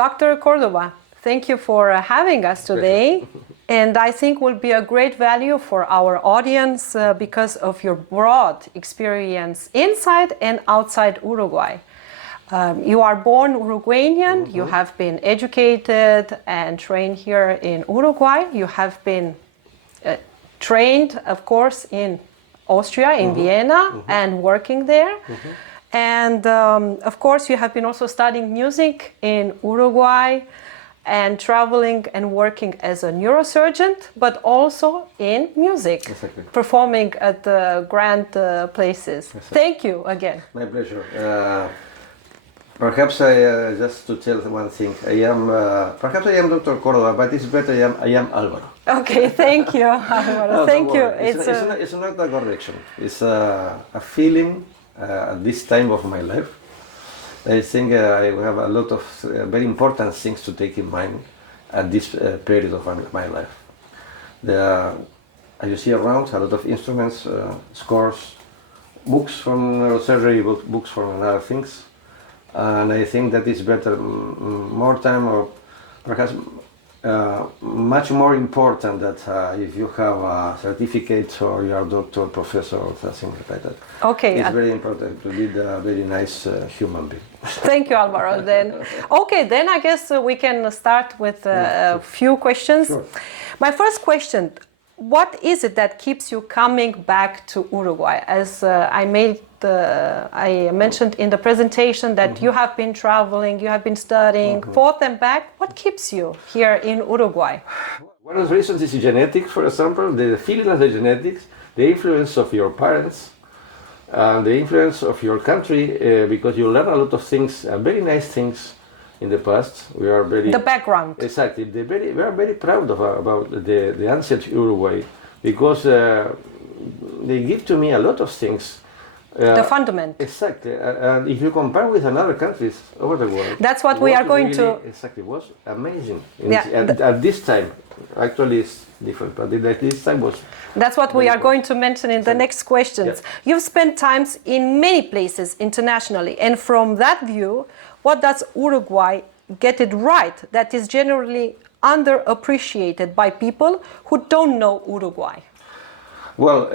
Dr. Córdoba, thank you for having us today. And I think will be a great value for our audience because of your broad experience inside and outside Uruguay. You are born Uruguayan, you have been educated and trained here in Uruguay. You have been trained, of course, in Austria, in Vienna, and working there. And of course, you have been also studying music in Uruguay and traveling and working as a neurosurgeon, but also in music, performing at the grand places. Thank you again. My pleasure. Perhaps I just to tell one thing. I am Dr. Córdoba, but it's better I am Álvaro. Okay, thank you, Álvaro. No, thank you. It's not a correction. It's a feeling at this time of my life. I think I have a lot of very important things to take in mind at this period of my life. As you see around, a lot of instruments, scores, books from neurosurgery, books from other things. And I think that it's better, more time, or perhaps much more important that if you have a certificate or you are doctor, professor, or something like that. Okay. It's very important to be a very nice human being. Thank you, Álvaro. Then, okay, then I guess we can start with a few questions. Sure. My first question, what is it that keeps you coming back to Uruguay? As I mentioned in the presentation that you have been traveling, you have been studying forth and back. What keeps you here in Uruguay? One of the reasons is genetics, for example, the feeling of the genetics, the influence of your parents, the influence of your country, because you learn a lot of things, very nice things in the past. We are very... The background. Exactly. We are very proud about the ancient Uruguay, because they give to me a lot of things. The fundament. Exactly. And if you compare with other countries over the world... That's what we are going to... Exactly. It was amazing. At this time, actually it's different, but at this time was... That's what we are going to mention in the next questions. Yeah. You've spent times in many places internationally, and from that view, what does Uruguay get it right that is generally underappreciated by people who don't know Uruguay? Well,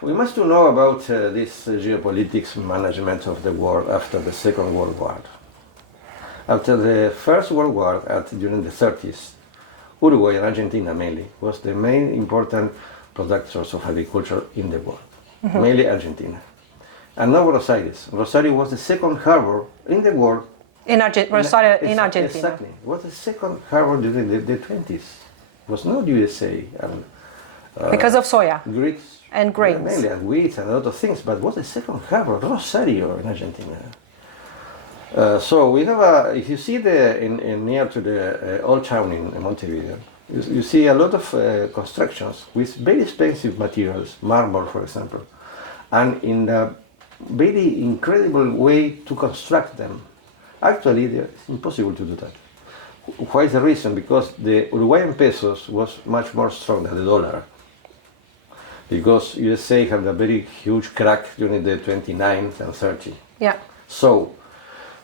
we must know about this geopolitics management of the world after the Second World War. After the First World War, during the 30s, Uruguay and Argentina mainly was the main important producers of agriculture in the world, mainly Argentina. And now Rosario was the second harbor in the world. Rosario in Argentina. Exactly. It was the second harbor during the 20s. It was not USA. And, because of soya. Greeks. And grains. Mainly, and wheat and a lot of things, but it was the second harbor, Rosario in Argentina. So we have if you see near to the old town in Montevideo, you see a lot of constructions with very expensive materials, marble for example, and in a very incredible way to construct them. Actually, it's impossible to do that. Why is the reason? Because the Uruguayan pesos was much more strong than the dollar. Because USA had a very huge crack during the 29th and 30th. Yeah. So,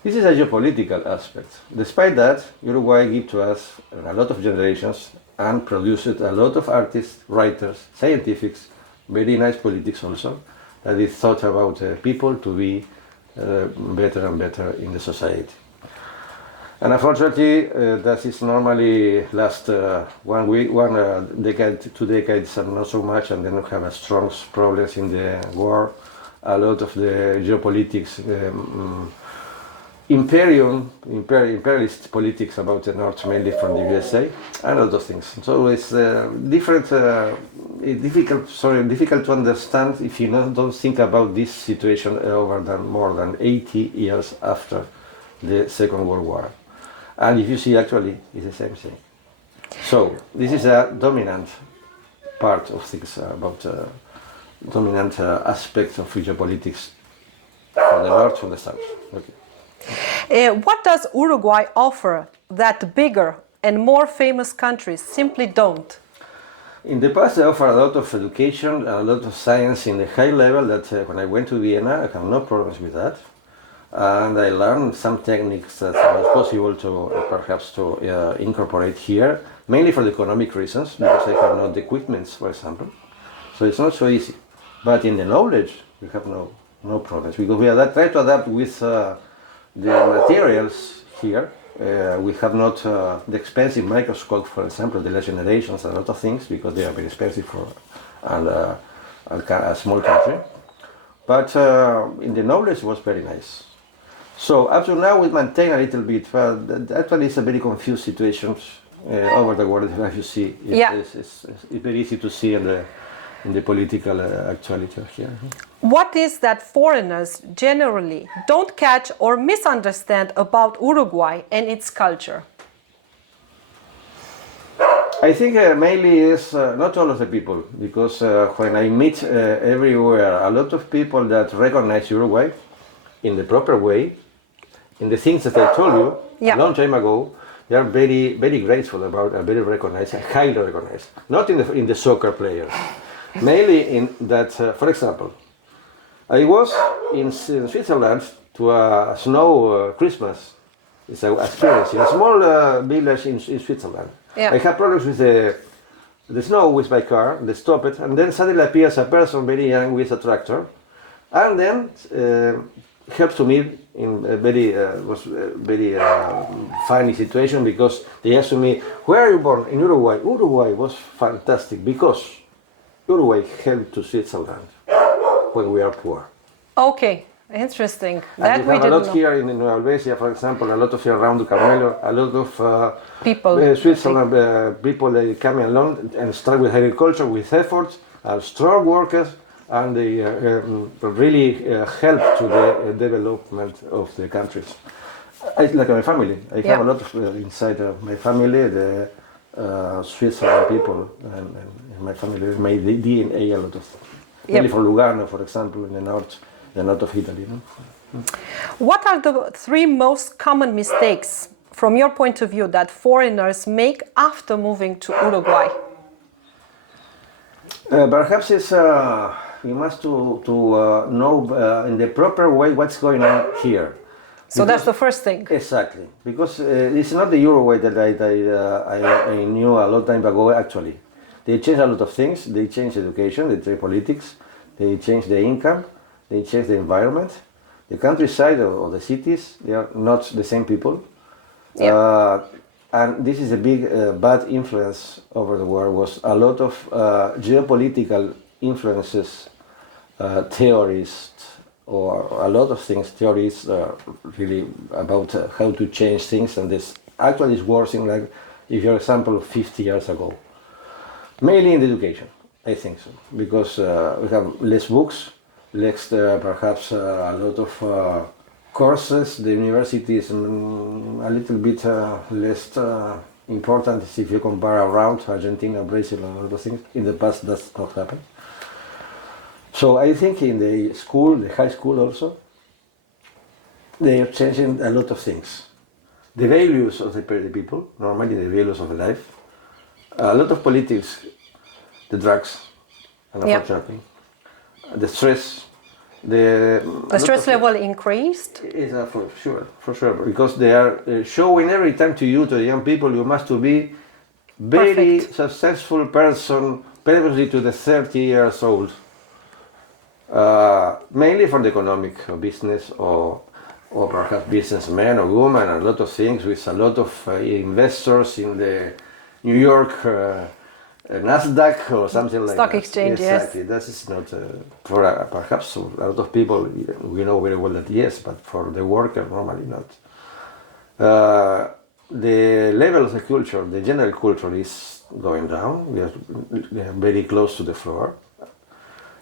this is a geopolitical aspect. Despite that, Uruguay gave to us a lot of generations and produced a lot of artists, writers, scientists, very nice politics also, that is thought about people to be better and better in the society. And unfortunately, that is normally last 1 decade, 2 decades, and not so much, and then we have a strong problems in the war, a lot of the geopolitics, imperialist politics about the North, mainly from the USA, and other things. So it's difficult to understand if you don't think about this situation over more than 80 years after the Second World War. And if you see, actually, it's the same thing. So this is a dominant part of things about dominant aspects of geopolitics from the north, from the south. Okay. What does Uruguay offer that bigger and more famous countries simply don't? In the past, they offer a lot of education, a lot of science in the high level that when I went to Vienna, I have no problems with that. and I learned some techniques that was possible to perhaps to incorporate here, mainly for the economic reasons, because I have not the equipments, for example. So it's not so easy. But in the knowledge, we have no problems, because we are trying to adapt with the materials here. We have not the expensive microscope, for example, the last generations, a lot of things, because they are very expensive for a small country. But in the knowledge, it was very nice. So up to now, we maintain a little bit, but actually it's a very confused situation over the world, as you see. It's very easy to see in the political actuality here. What is that foreigners generally don't catch or misunderstand about Uruguay and its culture? I think mainly is not all of the people, because when I meet everywhere a lot of people that recognize Uruguay in the proper way, in the things that I told you a long time ago, they are very, very grateful about, very recognized, highly recognized. Not in the soccer players, mainly in that, for example, I was in Switzerland to a snow Christmas. It's an experience in a small village in Switzerland. Yeah. I had problems with the snow with my car. They stopped it, and then suddenly appears a person very young with a tractor, and then helps to me in a very funny situation, because they asked me, "Where are you born?" In Uruguay. Uruguay was fantastic because Uruguay helped to Switzerland when we are poor. Okay, interesting. That And we have a didn't lot know. here in Nueva Albesia, for example, a lot of here around Carmelo, a lot of People. Switzerland people they come along and start with agriculture, with efforts, are strong workers, and they really help to the development of the countries. It's like my family. I have a lot of inside my family, the Switzerland people, and in my family, my DNA, a lot of. Mainly from Lugano, for example, in the north of Italy. No? What are the 3 most common mistakes, from your point of view, that foreigners make after moving to Uruguay? Perhaps it's we must to know in the proper way what's going on here. So that's the first thing. Exactly, because it's not the Uruguay that I knew a long time ago. Actually, they changed a lot of things. They changed education, they changed politics, they changed the income, they changed the environment. The countryside or the cities, they are not the same people. And this is a big bad influence over the world, was a lot of geopolitical influences, theories, or a lot of things, theories really about how to change things, and this actually is worsening, like if you're example 50 years ago. Mainly in the education, I think so, because we have less books, less perhaps a lot of courses. The university is a little bit less important if you compare around Argentina, Brazil, and other things. In the past, that's not happened. So I think in the school, the high school also, they are changing a lot of things. The values of the people, normally the values of life, a lot of politics, the drugs, and unfortunately, the stress, the stress level increased. Is for sure, because they are showing every time to you, to the young people, you must to be very successful person, previously to the 30 years old. Mainly for the economic business or perhaps businessmen or women, a lot of things with a lot of investors in the New York Nasdaq or something like that. Stock exchange, exactly. Yes. That is not for perhaps a lot of people. We know very well that yes, but for the worker normally not. The level of the culture, the general culture, is going down. We are very close to the floor,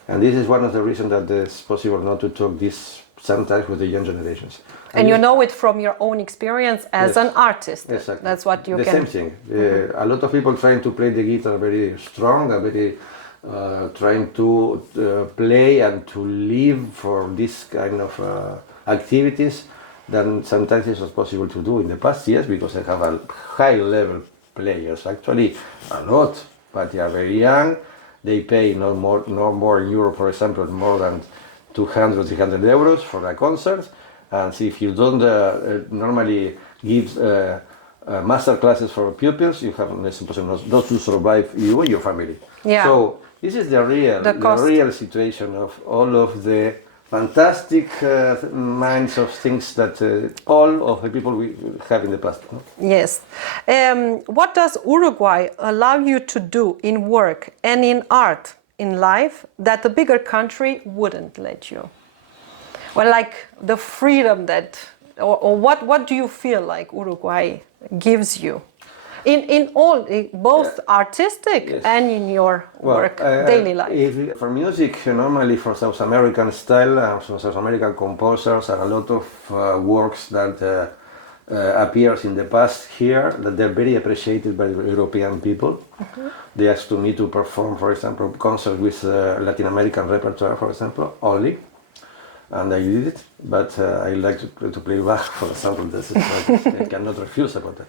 and this is one of the reasons that it's possible not to talk this sometimes with the young generations. And you know it from your own experience as an artist. Exactly. That's what you the can. Same thing. A lot of people trying to play the guitar very strong, very trying to play and to live for this kind of activities. Then sometimes it's not possible to do in the past years, because I have a high level players, actually a lot, but they are very young. They pay no more in Europe, for example, more than 200, 300 euros for a concert, And see if you don't normally give master classes for pupils, you have not to survive you and your family. Yeah. So this is the real situation of all of the fantastic minds of things that all of the people we have in the past. No? Yes. What does Uruguay allow you to do in work and in art, in life, that the bigger country wouldn't let you? Well, like the freedom that, or what do you feel like Uruguay gives you? In all, both artistic yes. and in your work, daily life. For music, normally for South American style, for South American composers, are a lot of works that appears in the past here that they're very appreciated by the European people. Mm-hmm. They asked me to perform, for example, concerts with Latin American repertoire, for example, only. And I did it, but I like to play Bach, for example. I cannot refuse about that.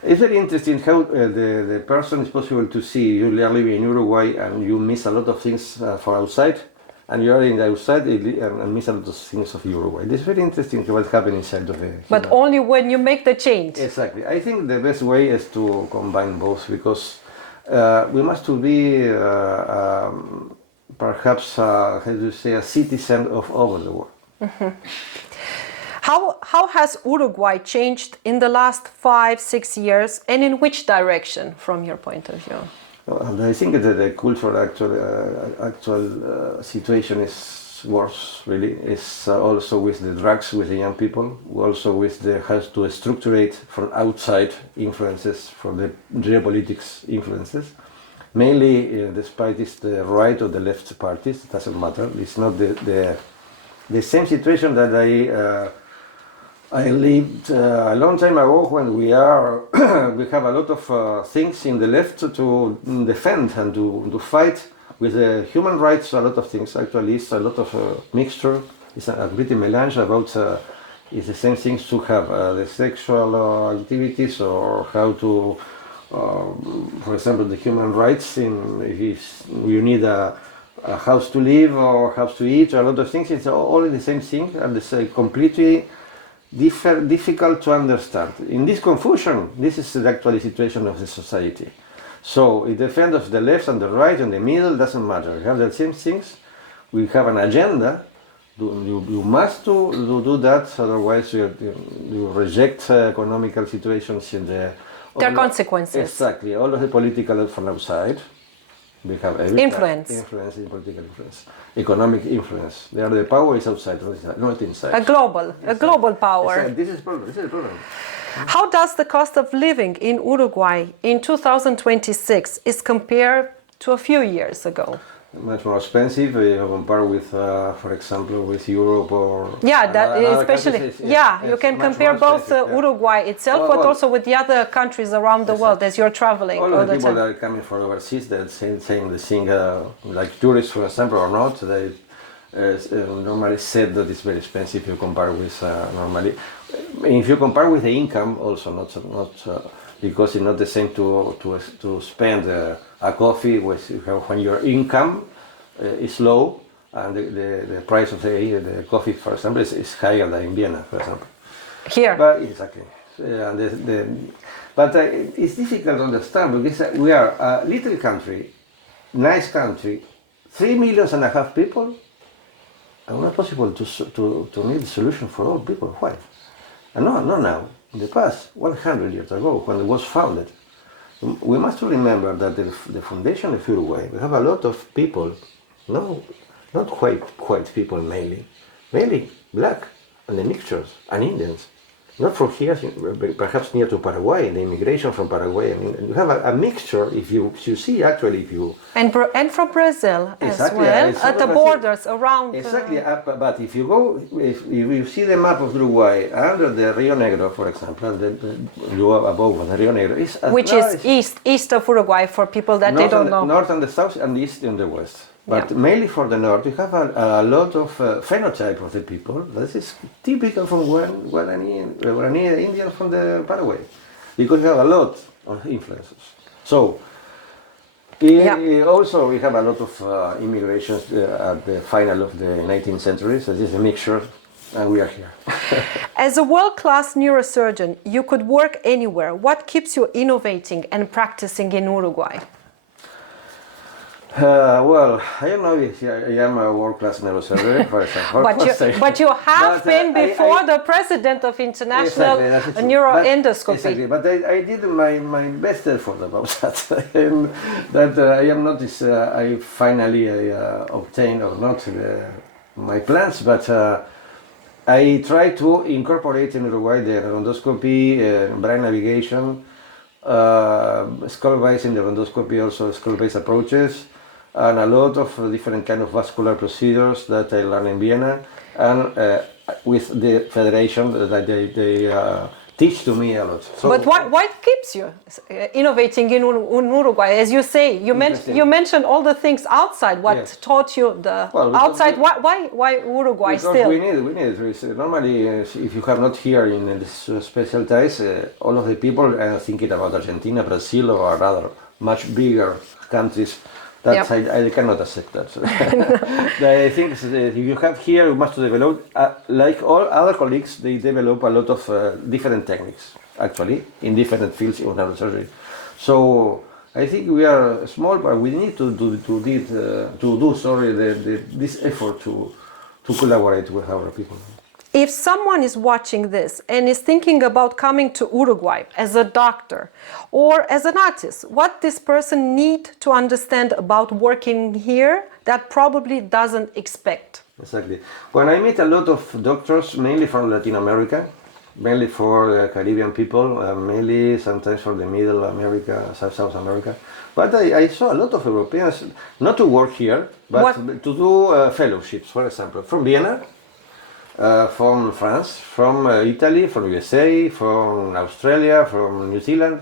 It's very interesting how the person is possible to see. You are living in Uruguay and you miss a lot of things for outside, and you are in the outside and miss a lot of things of Uruguay. It's very interesting what happens inside of it. But only when you make the change. Exactly. I think the best way is to combine both, because we must to be perhaps, how do you say, a citizen of all the world. Mm-hmm. How has Uruguay changed in the last 5-6 years, and in which direction, from your point of view? Well, I think that the cultural actual situation is worse. Really, it's also with the drugs, with the young people, also with the how to structurate from outside influences, for the geopolitics influences. Mainly, despite it's the right or the left parties, it doesn't matter. It's not the same situation that I lived a long time ago, when we have a lot of things in the left to defend and to fight with the human rights. A lot of things actually, it's a lot of mixture. It's a pretty melange about. It's the same things to have the sexual activities, or how to, for example, the human rights. If you need a house to live or house to eat, a lot of things. It's all the same thing, and it's completely difficult to understand. In this confusion, this is the actual situation of the society. So it depends of the left and the right and the middle, doesn't matter. We have the same things. We have an agenda. You must do that, otherwise you reject economical situations in the... There are consequences. Exactly. All of the political from outside. We have influence, political influence, economic influence. The power is outside, not inside. A global power. This is problem. How does the cost of living in Uruguay in 2026 is compared to a few years ago? Much more expensive. You compare with, for example, with Europe or especially. You can compare both Uruguay itself, but also with the other countries around the world as you're traveling. All the people that are coming from overseas, they're saying the thing, like tourists, for example, or not. They normally said that it's very expensive. If you compare with normally, if you compare with the income, also not because it's not the same to spend a coffee when your income is low, and the price of the coffee, for example, is higher than in Vienna, for example. Here. But exactly. But it's difficult to understand, because we are a little country, nice country, 3.5 million people, and not possible to need a solution for all people. Why? And not now. In the past, 100 years ago, when it was founded, we must remember that the foundation of Uruguay, we have a lot of people, not white people mainly black, and the mixtures, and Indians. Not from here, perhaps near to Paraguay, the immigration from Paraguay. I mean, you have a mixture. If you see, actually, if you and from Brazil as well, at the borders around. Exactly, but if you go, if you see the map of Uruguay under the Rio Negro, for example, you are above the Rio Negro, which is east of Uruguay for people that they don't know. North and the south, and the east and the west. But mainly for the north, you have a lot of phenotype of the people. This is typical from Guarani Indians from the Paraguay, because you have a lot of influences. So, also we have a lot of immigrations at the final of the 19th century. So this is a mixture. and we are here. As a world-class neurosurgeon, you could work anywhere. What keeps you innovating and practicing in Uruguay? Well, I don't know if I am a world-class neurosurgeon, for example. But you have been before the president of International Neuroendoscopy. Exactly, but I did my best effort about that. And that I am not this, I finally obtained or not my plans, but I try to incorporate in Uruguay the neuroendoscopy, brain navigation, skull-based in the neuroendoscopy, also skull-based approaches, and a lot of different kind of vascular procedures that I learned in Vienna, and with the federation that they teach to me a lot. So, but what keeps you innovating in Uruguay? As you say, you mentioned all the things outside. What taught you the outside? Why Uruguay because still? We need. Normally, if you have not here in this special ties, all of the people are thinking about Argentina, Brazil, or rather much bigger countries. That I cannot accept that. I think if you have here, you must develop, like all other colleagues, they develop a lot of different techniques, actually, in different fields of neurosurgery. So I think we are small, but we need to do this effort to collaborate with our people. If someone is watching this and is thinking about coming to Uruguay as a doctor or as an artist, what this person need to understand about working here that probably doesn't expect? Exactly. When I meet a lot of doctors, mainly from Latin America, mainly for Caribbean people, mainly sometimes from the Middle America, South America, but I saw a lot of Europeans, not to work here, but to do fellowships, for example, from Vienna, from France, from Italy, from USA, from Australia, from New Zealand.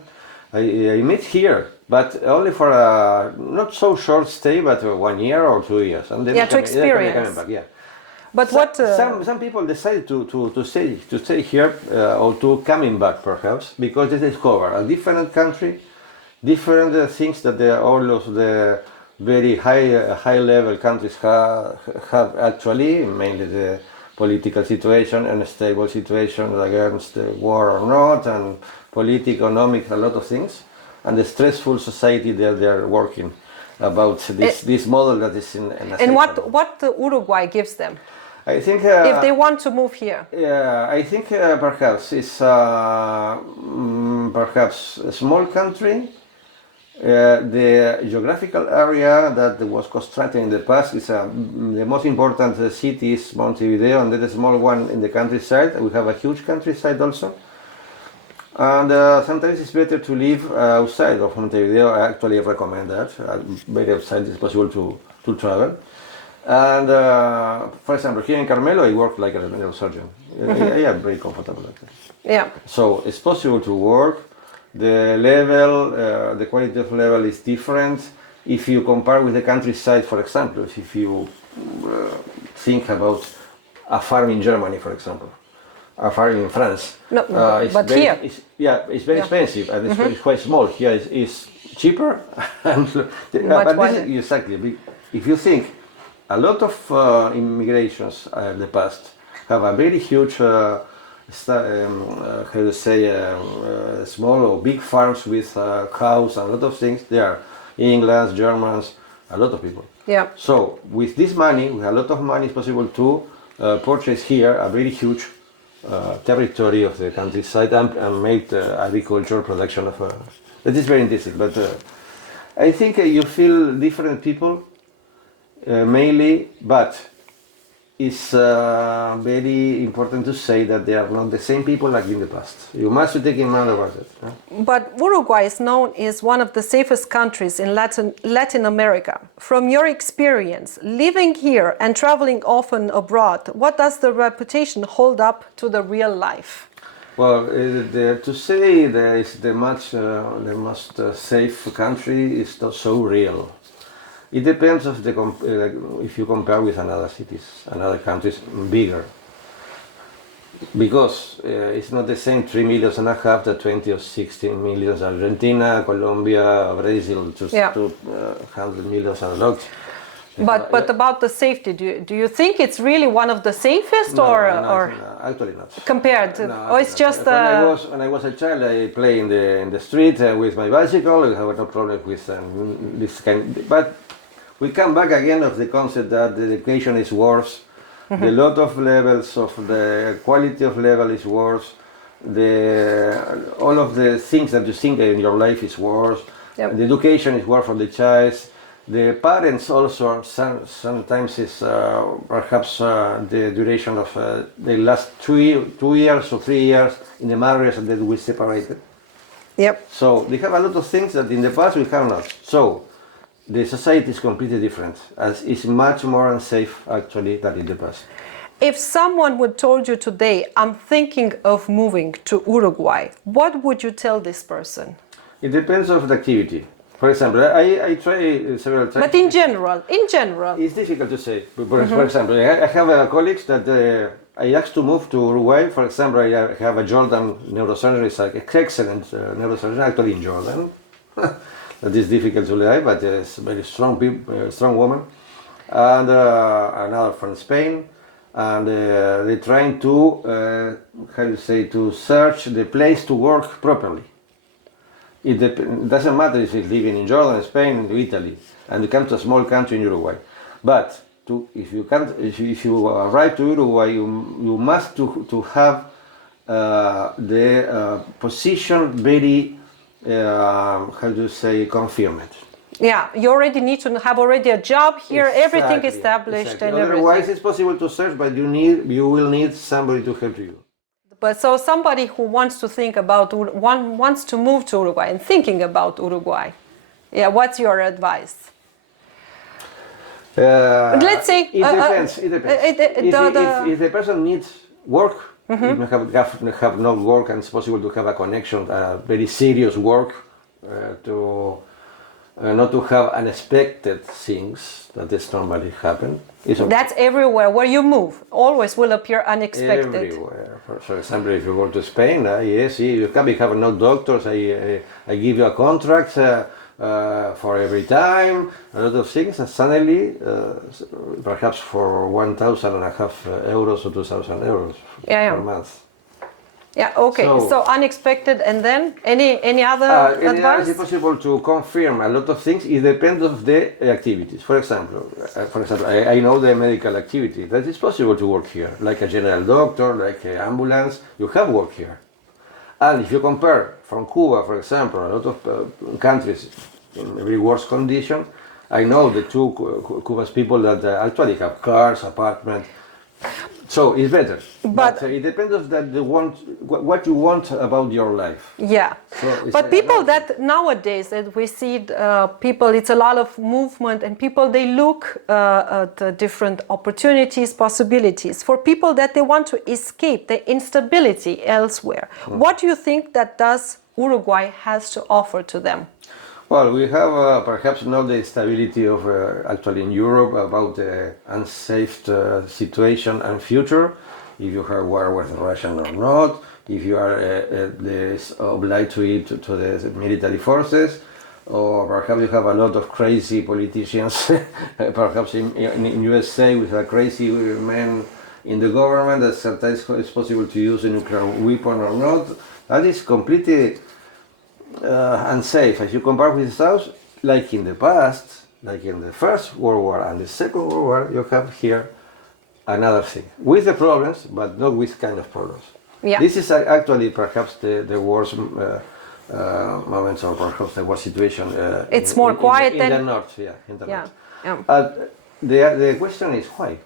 I met here, but only for a not so short stay, but 1 year or 2 years. And then to experience. But some people decide to stay here or to coming back perhaps because they discover a different country, different things that all of the very high level countries have actually, mainly the political situation and stable situation against the war or not, and political, economic, a lot of things, and the stressful society that they are working about this model that is in. And what Uruguay gives them? I think if they want to move here. Yeah, I think perhaps it's perhaps a small country. The geographical area that was constructed in the past is the most important city is Montevideo, and then the small one in the countryside. We have a huge countryside also, and sometimes it's better to live outside of Montevideo. I actually recommend that. Very outside is possible to travel. And for example, here in Carmelo, I work like a neurosurgeon. I am very comfortable like that. Yeah. So it's possible to work. The level, the quality of level is different. If you compare with the countryside, for example, if you think about a farm in Germany, for example, a farm in France. No, but here. It's very expensive and it's quite small. Here it's cheaper. Exactly. If you think, a lot of immigrations in the past have a very huge small or big farms with cows and a lot of things. There are English, Germans, a lot of people. Yeah. So with this money, with a lot of money, it's possible to purchase here a very huge territory of the countryside and make agricultural production of. That is very interesting. But I think you feel different people mainly, but it's very important to say that they are not the same people like in the past. You must take in mind about it. But Uruguay is known as one of the safest countries in Latin America. From your experience, living here and traveling often abroad, what does the reputation hold up to the real life? Well, to say that it's the most safe country is not so real. It depends of if you compare with another cities, another countries bigger. Because it's not the same 3.5 million that 20 or 16 million Argentina, Colombia, Brazil, just 200 million a lot. But about the safety, do you think it's really one of the safest, No, or actually not. compared? Or it's just when I was a child, I play in the street with my bicycle. I have no problem with this kind. But we come back again of the concept that the education is worse. The lot of levels of the quality of level is worse. All of the things that you think in your life is worse. Yep. The education is worse for the child. The parents also sometimes is perhaps the duration of the last 2 years or 3 years in the marriage that we separated. Yep. So they have a lot of things that in the past we have not. So the society is completely different, as it's much more unsafe actually than in the past. If someone would told you today, I'm thinking of moving to Uruguay, what would you tell this person? It depends on the activity. For example, I try several times. But in general, it's difficult to say. For example, I have colleagues that I asked to move to Uruguay. For example, I have a Jordan neurosurgery, it's like an excellent neurosurgeon actually in Jordan. That is difficult to live, but it's a very strong woman. And another from Spain. And they're trying to, to search the place to work properly. It doesn't matter if it's living in Jordan, Spain, or Italy, and you come to a small country in Uruguay. But if you arrive to Uruguay, you must to have the position very confirmed. Yeah, you already need to have already a job here, everything established, and everything. Otherwise, it's possible to search, but you will need somebody to help you. But so somebody who wants to think about wants to move to Uruguay and thinking about Uruguay, yeah, what's your advice? Let's say it depends. If the person needs work, if have no work, and it's possible to have a connection, very serious work, to not to have unexpected things that is normally happen. Okay. That's everywhere where you move. Always will appear unexpected. Everywhere. For example, if you go to Spain, yes, you can have no doctors. I give you a contract for every time, a lot of things, and suddenly, perhaps for 1,500 euros or 2,000 euros per month. Yeah, okay, so unexpected, and then any other advice? It's possible to confirm a lot of things. It depends on the activities. For example, I know the medical activity. That is possible to work here, like a general doctor, like an ambulance. You have work here. And if you compare from Cuba, for example, a lot of countries in very worse condition, I know the two Cuba's people that actually have cars, apartments. So it's better, but it depends on what you want about your life. Yeah, so but people that nowadays that we see people, it's a lot of movement, and people they look at different opportunities, possibilities for people that they want to escape the instability elsewhere. What do you think that does Uruguay has to offer to them? Well, we have perhaps not the stability of actually in Europe about the unsafe situation and future, if you have war with Russia or not, if you are obliged to the military forces, or perhaps you have a lot of crazy politicians, perhaps in USA with a crazy men in the government that sometimes it's possible to use a nuclear weapon or not. That is completely unsafe. As you compare with the South, like in the past, like in the First World War and the Second World War, you have here another thing with the problems, but not with kind of problems. Yeah. This is actually perhaps the worst moments, or perhaps the worst situation. It's more quiet in the north, in the north. Yeah. The question is why?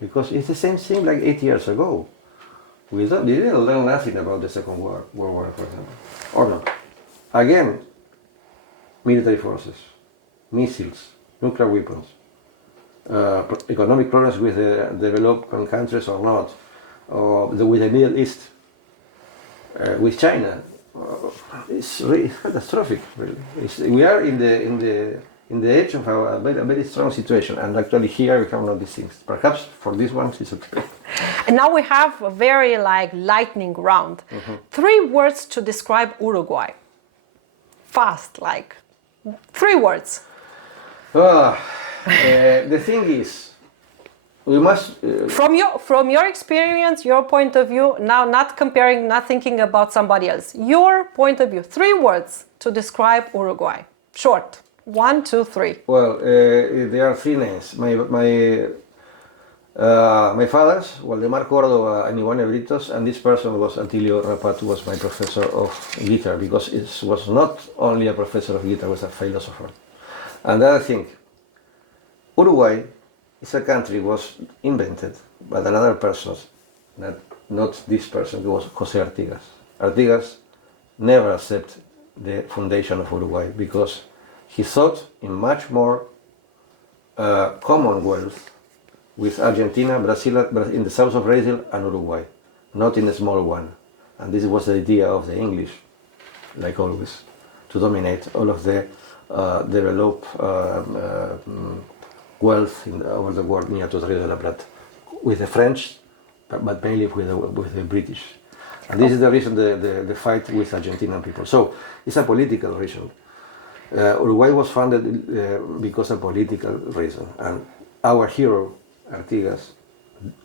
Because it's the same thing like 8 years ago. We didn't learn nothing about the Second World War, for example, or not. Again, military forces, missiles, nuclear weapons, economic problems with the developing countries or not, or with the Middle East, with China. It's really catastrophic. Really. We are in the edge of a very strong situation, and actually here we have not these things. Perhaps for this one it's okay. And now we have a very lightning round. 3 words to describe Uruguay. Fast, 3 words. The thing is, we must. From your experience, your point of view, now not comparing, not thinking about somebody else. Your point of view. 3 words to describe Uruguay. Short. 1, 2, 3. Well, there are 3 names. My father's, Álvaro Córdoba and Iván Britos, and this person was Antilio Rapat, who was my professor of guitar, because it was not only a professor of guitar, was a philosopher. And the other thing, Uruguay is a country was invented by another person, not this person, it was José Artigas. Artigas never accepted the foundation of Uruguay because he thought in much more commonwealth with Argentina, Brazil, in the south of Brazil and Uruguay, not in a small one. And this was the idea of the English, like always, to dominate all of the developed wealth over the world near to the Rio de la Plata, with the French, but mainly with the British. And this is the reason the fight with Argentinian people. So it's a political reason. Uruguay was founded because of political reason, and our hero Artigas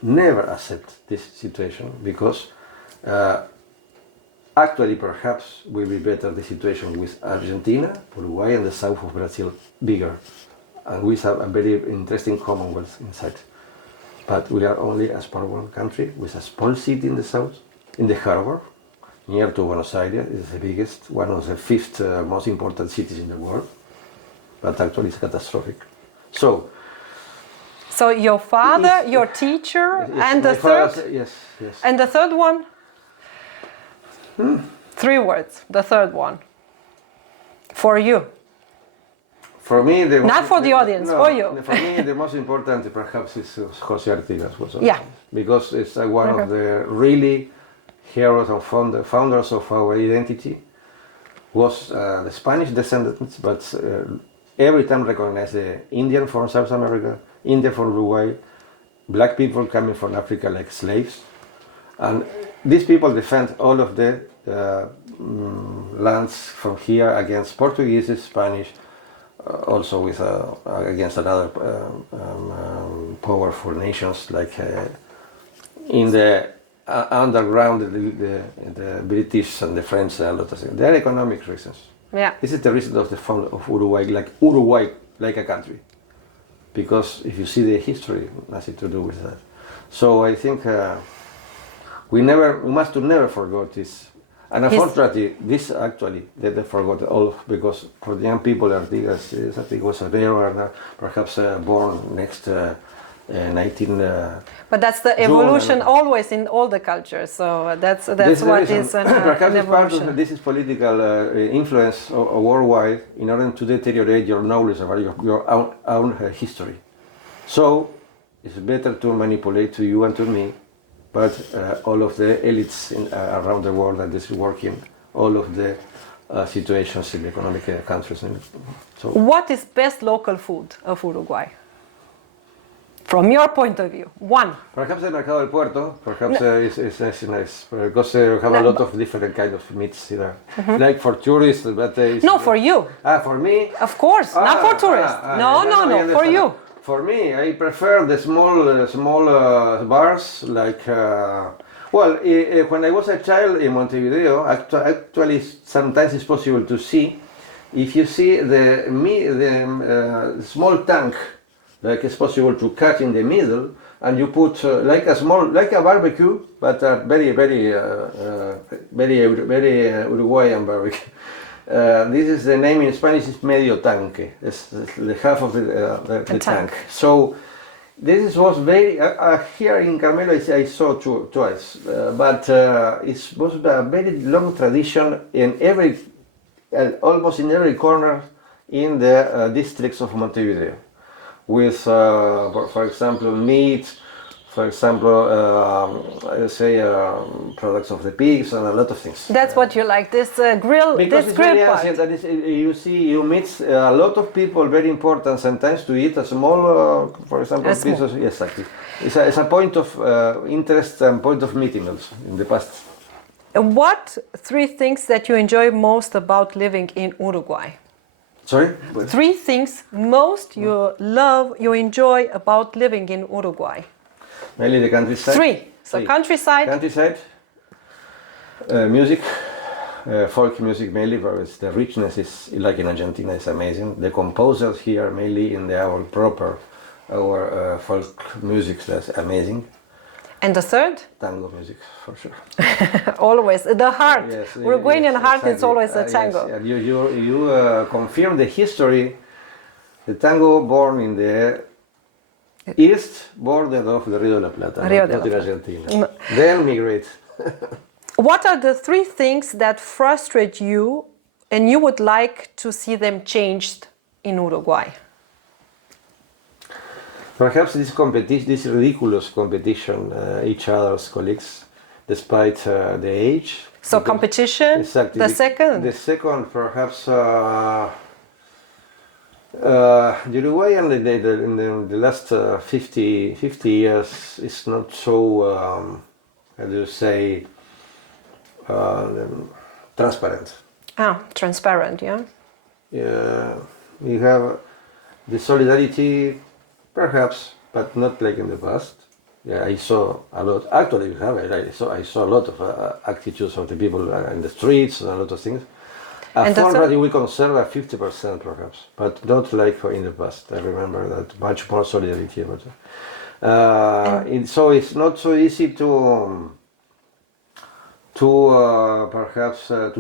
never accept this situation because actually perhaps will be better the situation with Argentina, Uruguay and the south of Brazil bigger, and we have a very interesting commonwealth inside. But we are only a small country with a small city in the south, in the harbor, near to Buenos Aires. It's the biggest, one of the 5th most important cities in the world, but actually it's catastrophic. So your father, your teacher, yes, and the third? Yes. And the third one? 3 words, the third one. For you. For me, not for the audience, for you. For me, the most important perhaps is José Artigas. Yeah. Because it's one of the really heroes and founders of our identity. Was the Spanish descendants, but every time recognized the Indian from South America, India from Uruguay, black people coming from Africa like slaves. And these people defend all of the lands from here against Portuguese, Spanish, also with against another powerful nations like in the underground, the British and the French, a lot of things. There are economic reasons. Yeah. This is the reason of the fall of Uruguay like a country. Because if you see the history, nothing to do with that. So I think we must never forget this. And unfortunately, this actually they forgot all because for the young people, Artigas, I think was a hero, perhaps born next 19. But that's the evolution always in all the cultures. So that's what is an perhaps evolution. Part of this is political influence worldwide in order to deteriorate your knowledge about your own history. So it's better to manipulate to you and to me, but all of the elites around the world that is working, all of the situations in the economic countries. So, what is best local food of Uruguay? From your point of view, 1. Perhaps the Mercado del Puerto, perhaps is nice, because we have a lot of different kind of meats there. Like for tourists, but... no, for you. For me? Of course, not for tourists. No, for you. For me, I prefer the small bars, like... when I was a child in Montevideo, actually sometimes it's possible to see, if you see the small tank, like it's possible to cut in the middle, and you put like a barbecue, but very Uruguayan barbecue. This is the name in Spanish is medio tanque. It's the half of the tank. So this was very here in Carmelo. I saw twice, but it was a very long tradition in almost in every corner in the districts of Montevideo. With, for example, meat, for example, products of the pigs and a lot of things. That's what you like, this grill, because this grill part. That is, you meet a lot of people, very important sometimes to eat a small, for example, piece of, yes, exactly. It's a point of interest and point of meeting also in the past. What 3 things that you enjoy most about living in Uruguay? Sorry? 3 things most you love, you enjoy about living in Uruguay. Mainly the countryside. 3. So countryside. Countryside, music, folk music mainly, because the richness is, like in Argentina, is amazing. The composers here, mainly in our folk music, that's amazing. And the 3rd? Tango music, for sure. Always. The heart. Yes, Uruguayan heart exactly. is always a tango. Yes. And you confirm the history. The tango born in the east border of the Rio de la Plata, not in Argentina. Then migrate. What are the 3 things that frustrate you and you would like to see them changed in Uruguay? Perhaps this ridiculous competition, each other's colleagues, despite the age. So competition, exactly. The second? The second, perhaps, the Uruguayan in the last 50 years is not so, how do you say, transparent. Transparent, yeah. Yeah, we have the solidarity, perhaps, but not like in the past. Yeah, I saw a lot. Actually, I saw a lot of attitudes of the people in the streets and a lot of things. Fortunately, we conserve a 50% perhaps, but not like in the past. I remember that much more solidarity about it. So it's not so easy to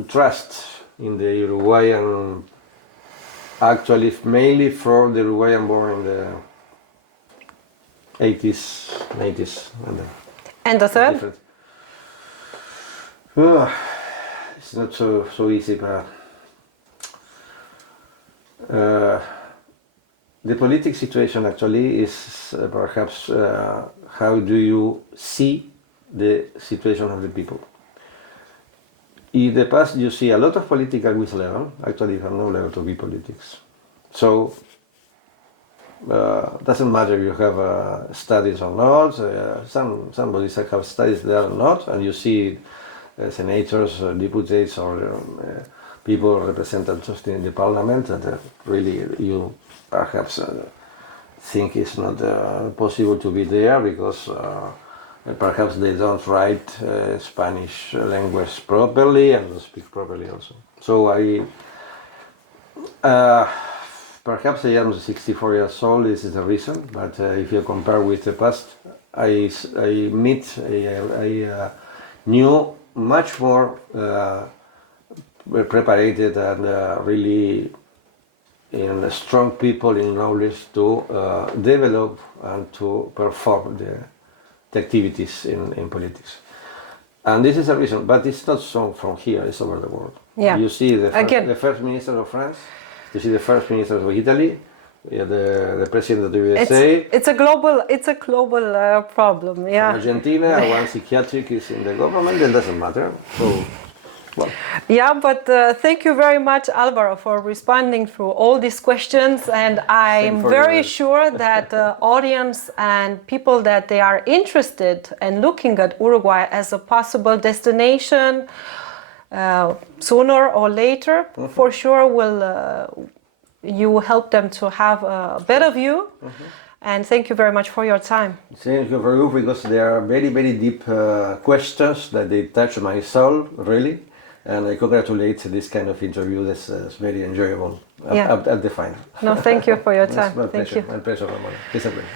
trust in the Uruguayan. Actually, mainly for the Uruguayan born in the 80s, 90s. And the 3rd? It's not so easy, but the political situation actually is perhaps how do you see the situation of the people. In the past, you see a lot of political with level. Actually, you have no level to be politics. So, doesn't matter if you have studies or not. Somebody have studies there or not, and you see senators, deputies, or people representatives in the parliament that really you perhaps think it's not possible to be there because perhaps they don't write Spanish language properly and don't speak properly also. So perhaps I am 64 years old, this is the reason, but if you compare with the past, I knew much more prepared and really strong people in knowledge to develop and to perform the activities in politics. And this is a reason, but it's not so from here, it's over the world. Yeah. You see the first minister of France, you see the first minister of Italy, the president of the USA. It's a global problem, yeah. From Argentina, one psychiatric is in the government, it doesn't matter. So, well. Yeah, but thank you very much, Álvaro, for responding through all these questions. And I'm very sure that the audience and people that they are interested and looking at Uruguay as a possible destination sooner or later, for sure you will help them to have a better view. And thank you very much for your time. Thank you for you, because they are very, very deep questions that they touch my soul, really. And I congratulate this kind of interview. That's very enjoyable at the final. No, thank you for your time. My thank pleasure. you. My pleasure, Ramona. It's a pleasure.